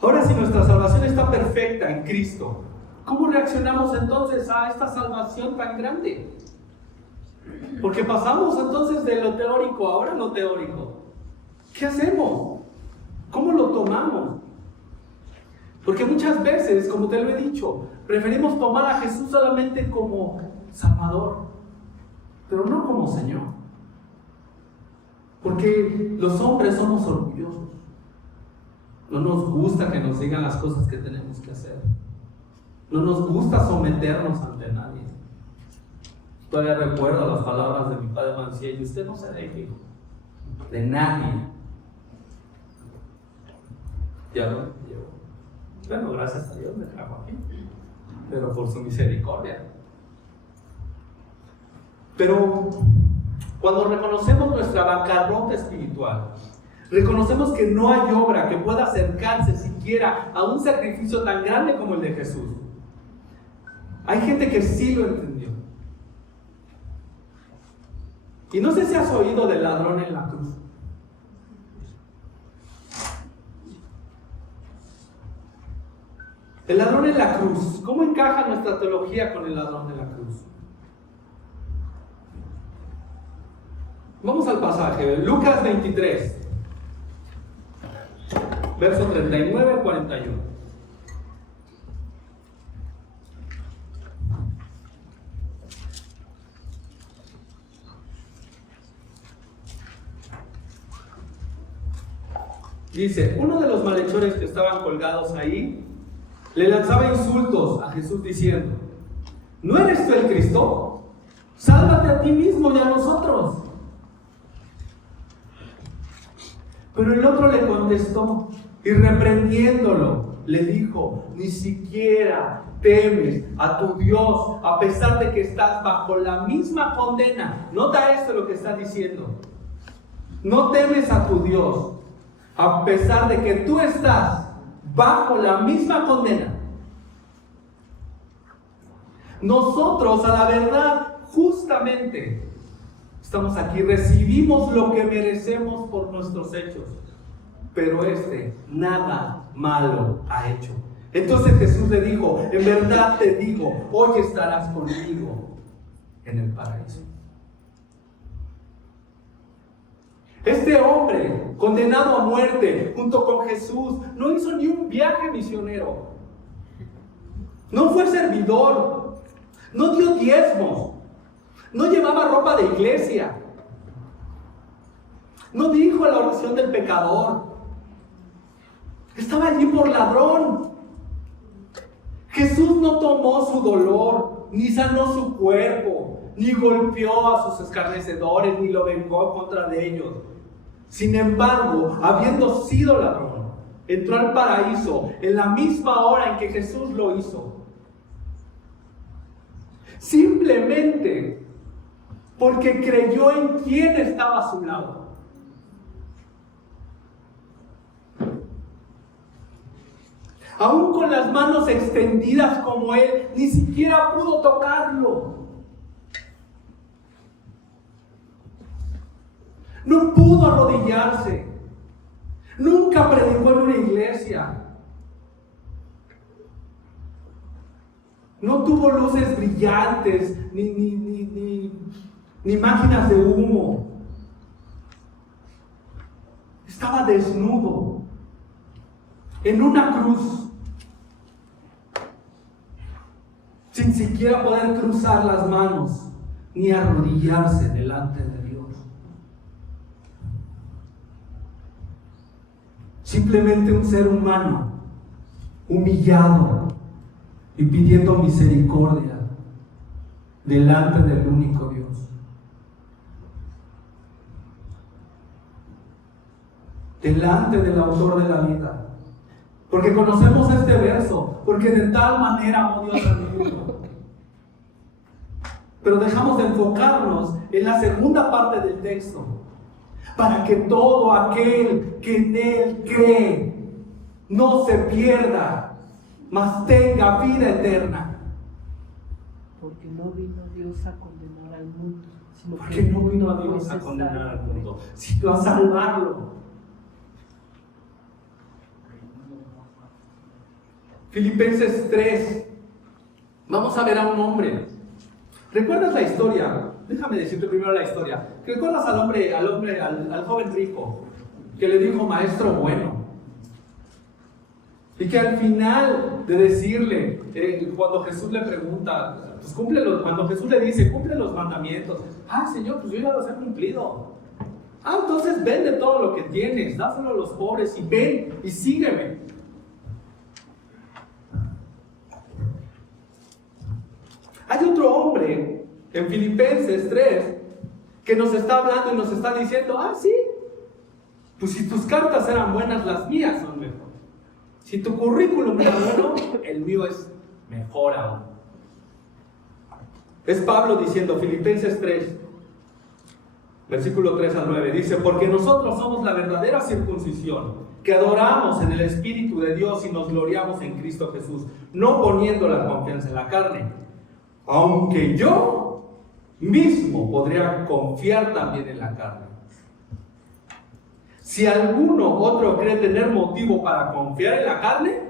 Ahora, si nuestra salvación está perfecta en Cristo, ¿cómo reaccionamos entonces a esta salvación tan grande? Porque pasamos entonces de lo teórico ahora a lo teórico. ¿Qué hacemos? ¿Cómo lo tomamos? Porque muchas veces, como te lo he dicho, preferimos tomar a Jesús solamente como Salvador, pero no como Señor. Porque los hombres somos orgullosos. No nos gusta que nos digan las cosas que tenemos que hacer. No nos gusta someternos ante nadie. Todavía recuerdo las palabras de mi padre Manciello: usted no se deje de nadie. Ya lo llevo. Bueno, gracias a Dios me trajo aquí, pero por su misericordia. Pero cuando reconocemos nuestra bancarrota espiritual, reconocemos que no hay obra que pueda acercarse siquiera a un sacrificio tan grande como el de Jesús. Hay gente que sí lo entendió. Y no sé si has oído del ladrón en la cruz. El ladrón en la cruz. ¿Cómo encaja nuestra teología con el ladrón de la cruz? Vamos al pasaje, Lucas 23, verso 39 al 41. Dice, uno de los malhechores que estaban colgados ahí le lanzaba insultos a Jesús diciendo: ¿no eres tú el Cristo? Sálvate a ti mismo y a nosotros. Pero el otro le contestó y reprendiéndolo le dijo: ni siquiera temes a tu Dios a pesar de que estás bajo la misma condena. Nota esto lo que está diciendo. No temes a tu Dios a pesar de que tú estás bajo la misma condena. Nosotros, a la verdad, justamente estamos aquí, recibimos lo que merecemos por nuestros hechos, pero nada malo ha hecho. Entonces Jesús le dijo: en verdad te digo, hoy estarás conmigo en el paraíso. Este hombre, condenado a muerte junto con Jesús, no hizo ni un viaje misionero. No fue servidor. No dio diezmos. No llevaba ropa de iglesia. No dijo la oración del pecador. Estaba allí por ladrón. Jesús no tomó su dolor, ni sanó su cuerpo, ni golpeó a sus escarnecedores, ni lo vengó contra de ellos. Sin embargo, habiendo sido ladrón, entró al paraíso en la misma hora en que Jesús lo hizo. Simplemente porque creyó en quien estaba a su lado. Aún con las manos extendidas como él, ni siquiera pudo tocarlo. No pudo arrodillarse. Nunca predicó en una iglesia. No tuvo luces brillantes, ni máquinas de humo. Estaba desnudo en una cruz, sin siquiera poder cruzar las manos ni arrodillarse delante de Dios. Simplemente un ser humano humillado y pidiendo misericordia delante del único Dios. Delante del autor de la vida. Porque conocemos este verso, porque de tal manera amó Dios al mundo. Pero dejamos de enfocarnos en la segunda parte del texto, para que todo aquel que en él cree no se pierda, mas tenga vida eterna. Porque no vino Dios a condenar al mundo, sino porque no vino a Dios a condenar al mundo, sino a salvarlo. Filipenses 3. Vamos a ver a un hombre. ¿Recuerdas la historia? Déjame decirte primero la historia. ¿Recuerdas al joven rico que le dijo maestro bueno? Y que al final de decirle, cuando Jesús le pregunta, pues cuando Jesús le dice, cumple los mandamientos. Ah, Señor, pues yo ya los he cumplido. Ah, entonces vende todo lo que tienes, dáselo a los pobres y ven y sígueme. Hay otro hombre en Filipenses 3 que nos está hablando y nos está diciendo: ah, sí, pues si tus cartas eran buenas, las mías son mejor. Si tu currículum era bueno, el mío es mejor aún. Es Pablo diciendo, Filipenses 3, versículo 3 al 9, dice: porque nosotros somos la verdadera circuncisión, que adoramos en el Espíritu de Dios y nos gloriamos en Cristo Jesús, no poniendo la confianza en la carne. Aunque yo mismo podría confiar también en la carne. Si alguno otro cree tener motivo para confiar en la carne,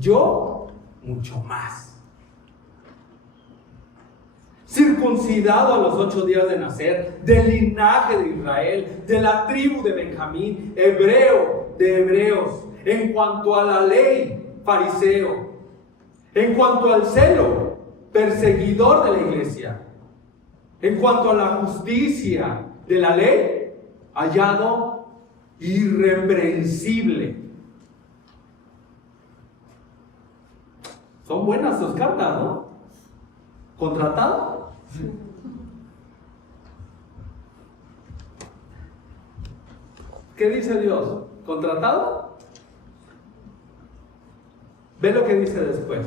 yo mucho más. Circuncidado a los 8 días de nacer, del linaje de Israel, de la tribu de Benjamín, hebreo de hebreos, en cuanto a la ley, fariseo, en cuanto al celo, perseguidor de la iglesia, en cuanto a la justicia de la ley, hallado irreprensible. Son buenas sus cartas, ¿no? ¿Contratado? ¿Qué dice Dios? ¿Contratado? Ve lo que dice después.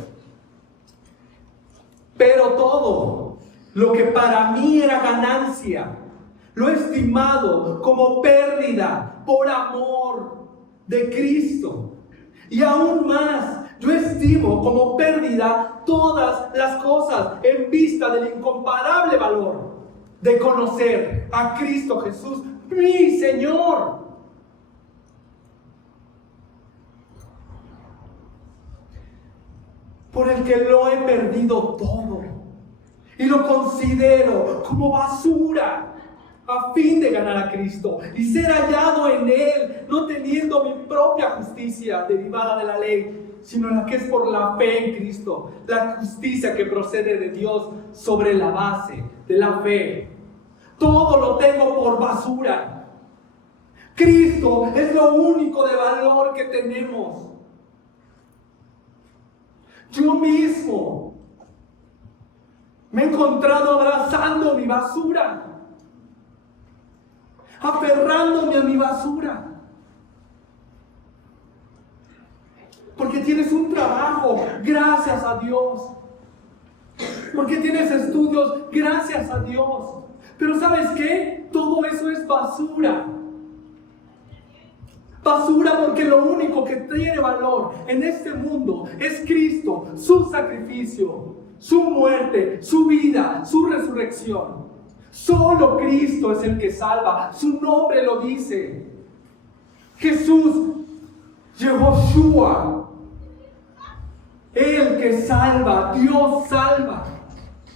Pero todo lo que para mí era ganancia, lo he estimado como pérdida por amor de Cristo. Y aún más, yo estimo como pérdida todas las cosas en vista del incomparable valor de conocer a Cristo Jesús, mi Señor. Por el que lo he perdido todo y lo considero como basura a fin de ganar a Cristo y ser hallado en Él, no teniendo mi propia justicia derivada de la ley, sino la que es por la fe en Cristo, la justicia que procede de Dios sobre la base de la fe. Todo lo tengo por basura. Cristo es lo único de valor que tenemos. Yo mismo me he encontrado abrazando mi basura, aferrándome a mi basura. Porque tienes un trabajo, gracias a Dios. Porque tienes estudios, gracias a Dios. Pero ¿sabes qué? Todo eso es basura. Basura porque lo único que tiene valor en este mundo es Cristo, su sacrificio, su muerte, su vida, su resurrección. Solo Cristo es el que salva. Su nombre lo dice. Jesús, Yehoshua, el que salva, Dios salva,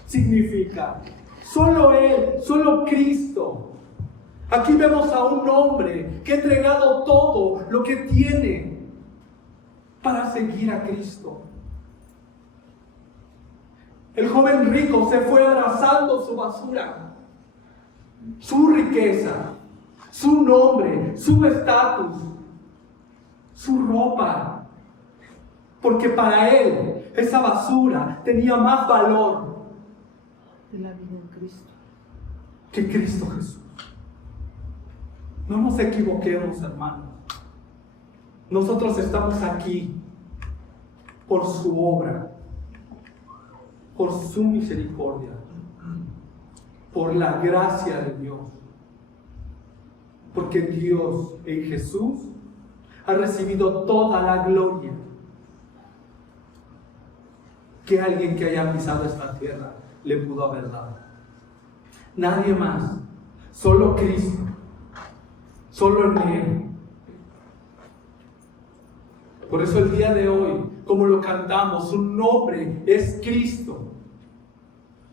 significa. Solo Él, solo Cristo. Aquí vemos a un hombre que ha entregado todo lo que tiene para seguir a Cristo. El joven rico se fue abrazando su basura, su riqueza, su nombre, su estatus, su ropa, porque para él esa basura tenía más valor de la vida en Cristo que Cristo Jesús. No nos equivoquemos, hermanos. Nosotros estamos aquí por su obra, por su misericordia, por la gracia de Dios. Porque Dios en Jesús ha recibido toda la gloria que alguien que haya pisado esta tierra le pudo haber dado. Nadie más, solo Cristo. Solo en Él. Por eso el día de hoy, como lo cantamos, su nombre es Cristo.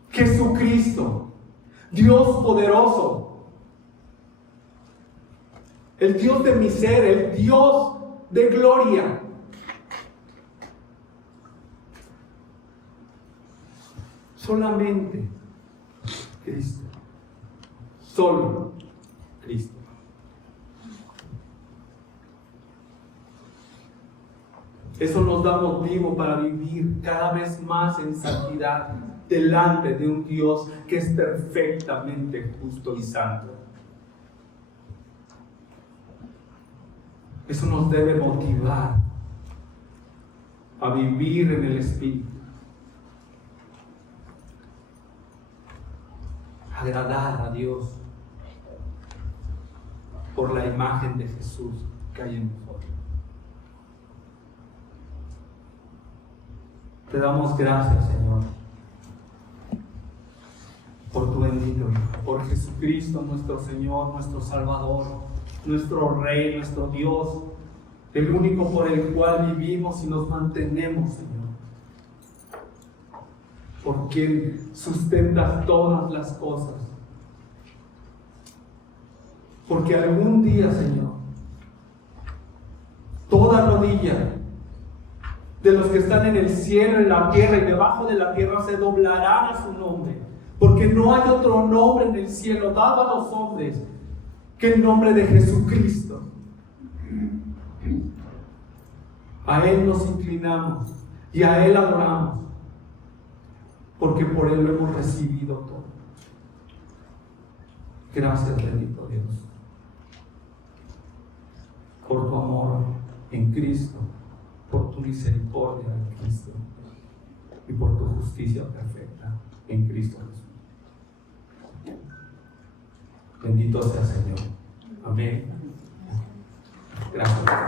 Jesucristo, Dios poderoso, el Dios de mi ser, el Dios de gloria. Solamente Cristo. Solo Cristo. Eso nos da motivo para vivir cada vez más en santidad delante de un Dios que es perfectamente justo y santo. Eso nos debe motivar a vivir en el Espíritu, agradar a Dios por la imagen de Jesús que hay en nosotros. Te damos gracias, Señor, por tu bendito Hijo, por Jesucristo, nuestro Señor, nuestro Salvador, nuestro Rey, nuestro Dios, el único por el cual vivimos y nos mantenemos, Señor. por quien sustentas todas las cosas. Porque algún día, Señor, toda rodilla de los que están en el cielo, en la tierra y debajo de la tierra se doblarán a su nombre. Porque no hay otro nombre en el cielo dado a los hombres que el nombre de Jesucristo. A Él nos inclinamos y a Él adoramos, porque por Él lo hemos recibido todo. Gracias, bendito Dios, por tu amor en Cristo, por tu misericordia en Cristo y por tu justicia perfecta en Cristo Jesús. Bendito sea, Señor. Amén. Gracias.